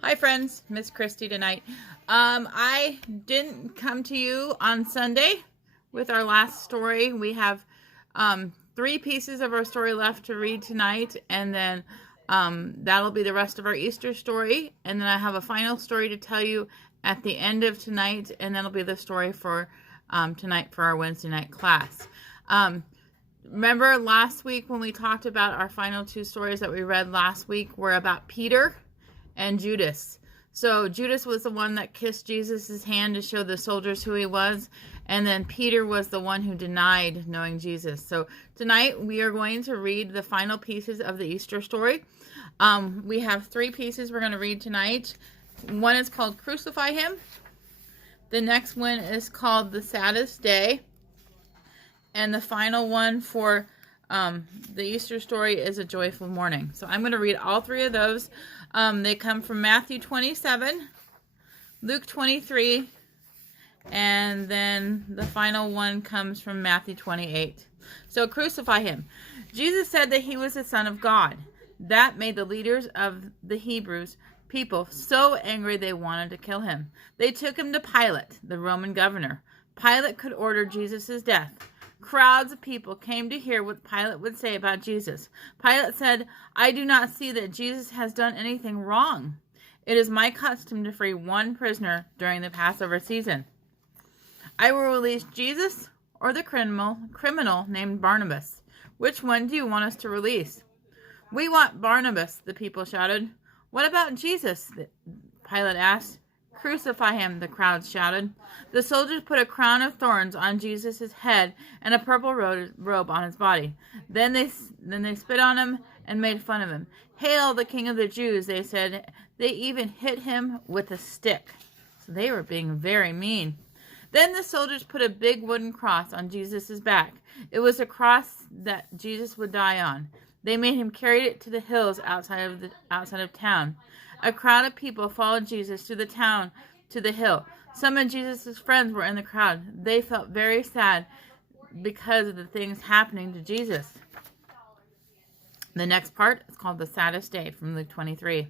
Hi friends, Miss Christy tonight. I didn't come to you on Sunday with our last story. We have three pieces of our story left to read tonight, and then that'll be the rest of our Easter story. And then I have a final story to tell you at the end of tonight, and that'll be the story for tonight for our Wednesday night class. Remember last week when we talked about our final two stories that we read last week were about Peter and Judas. So Judas was the one that kissed Jesus' hand to show the soldiers who he was. And then Peter was the one who denied knowing Jesus. So tonight we are going to read the final pieces of the Easter story. We have three pieces we're going to read tonight. One is called Crucify Him. The next one is called The Saddest Day. And the final one for the Easter story is A Joyful Morning. So I'm going to read all three of those. They come from Matthew 27, Luke 23, and then the final one comes from Matthew 28. So Crucify Him. Jesus said that he was the Son of God. That made the leaders of the Hebrews people so angry they wanted to kill him. They took him to Pilate, the Roman governor. Pilate could order Jesus' death. Crowds of people came to hear what Pilate would say about Jesus. Pilate said, "I do not see that Jesus has done anything wrong. It is my custom to free one prisoner during the Passover season. I will release Jesus or the criminal named Barnabas. Which one do you want us to release?" "We want Barnabas," the people shouted. "What about Jesus?" Pilate asked. "Crucify him," the crowd shouted. The soldiers put a crown of thorns on Jesus' head and a purple robe on his body. Then they spit on him and made fun of him. "Hail the King of the Jews," they said. They even hit him with a stick. So they were being very mean. Then the soldiers put a big wooden cross on Jesus' back. It was a cross that Jesus would die on. They made him carry it to the hills outside of town. A crowd of people followed Jesus through the town to the hill. Some of Jesus' friends were in the crowd. They felt very sad because of the things happening to Jesus. The next part is called The Saddest Day from Luke 23.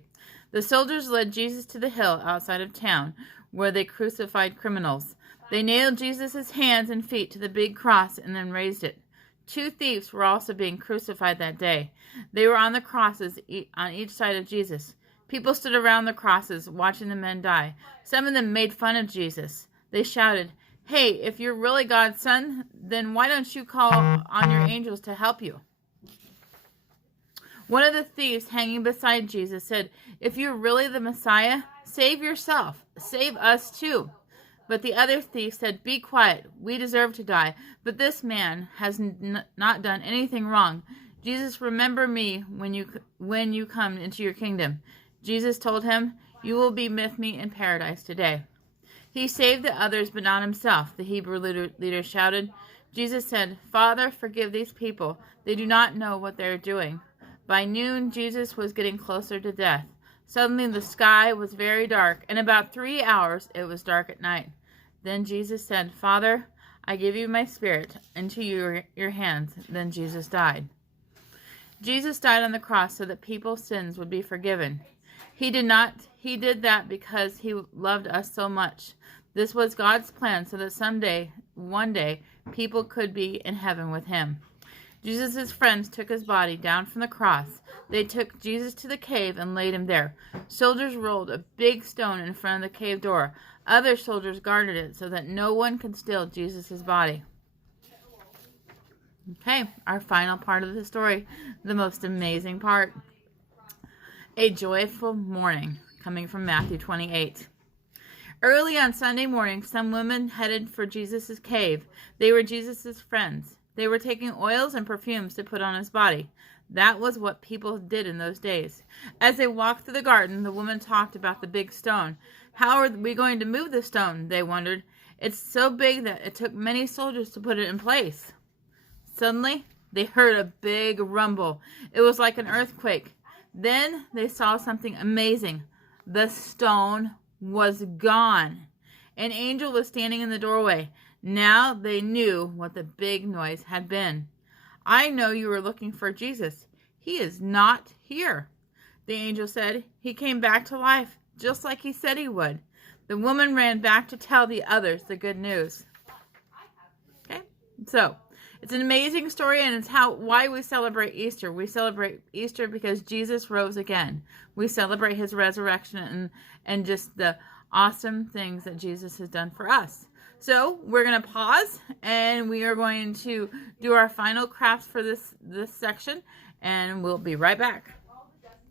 The soldiers led Jesus to the hill outside of town where they crucified criminals. They nailed Jesus' hands and feet to the big cross and then raised it. Two thieves were also being crucified that day. They were on the crosses on each side of Jesus. People stood around the crosses, watching the men die. Some of them made fun of Jesus. They shouted, "Hey, if you're really God's son, then why don't you call on your angels to help you?" One of the thieves hanging beside Jesus said, "If you're really the Messiah, save yourself. Save us too." But the other thief said, "Be quiet. We deserve to die. But this man has not done anything wrong. Jesus, remember me when you come into your kingdom." Jesus told him, "You will be with me in paradise today." He saved the others, but not himself, the Hebrew leader shouted. Jesus said, "Father, forgive these people. They do not know what they are doing." By noon, Jesus was getting closer to death. Suddenly, the sky was very dark. In about 3 hours, it was dark at night. Then Jesus said, "Father, I give you my spirit into your hands." Then Jesus died. Jesus died on the cross so that people's sins would be forgiven. He did that because he loved us so much. This was God's plan so that one day, people could be in heaven with him. Jesus' friends took his body down from the cross. They took Jesus to the cave and laid him there. Soldiers rolled a big stone in front of the cave door. Other soldiers guarded it so that no one could steal Jesus' body. Okay, our final part of the story, the most amazing part. A Joyful Morning, coming from Matthew 28. Early on Sunday morning, some women headed for Jesus' cave. They were Jesus' friends. They were taking oils and perfumes to put on his body. That was what people did in those days. As they walked through the garden, the woman talked about the big stone. "How are we going to move the stone?" they wondered. "It's so big that it took many soldiers to put it in place." Suddenly, they heard a big rumble. It was like an earthquake. Then they saw something amazing. The stone was gone. An angel was standing in the doorway. Now they knew what the big noise had been. "I know you were looking for Jesus. He is not here." The angel said, "He came back to life. just like he said he would. The woman ran back to tell the others the good news. Okay, so it's an amazing story, and it's why we celebrate Easter. We celebrate Easter because Jesus rose again. We celebrate his resurrection and just the awesome things that Jesus has done for us. So we're going to pause, and we are going to do our final crafts for this section, and we'll be right back.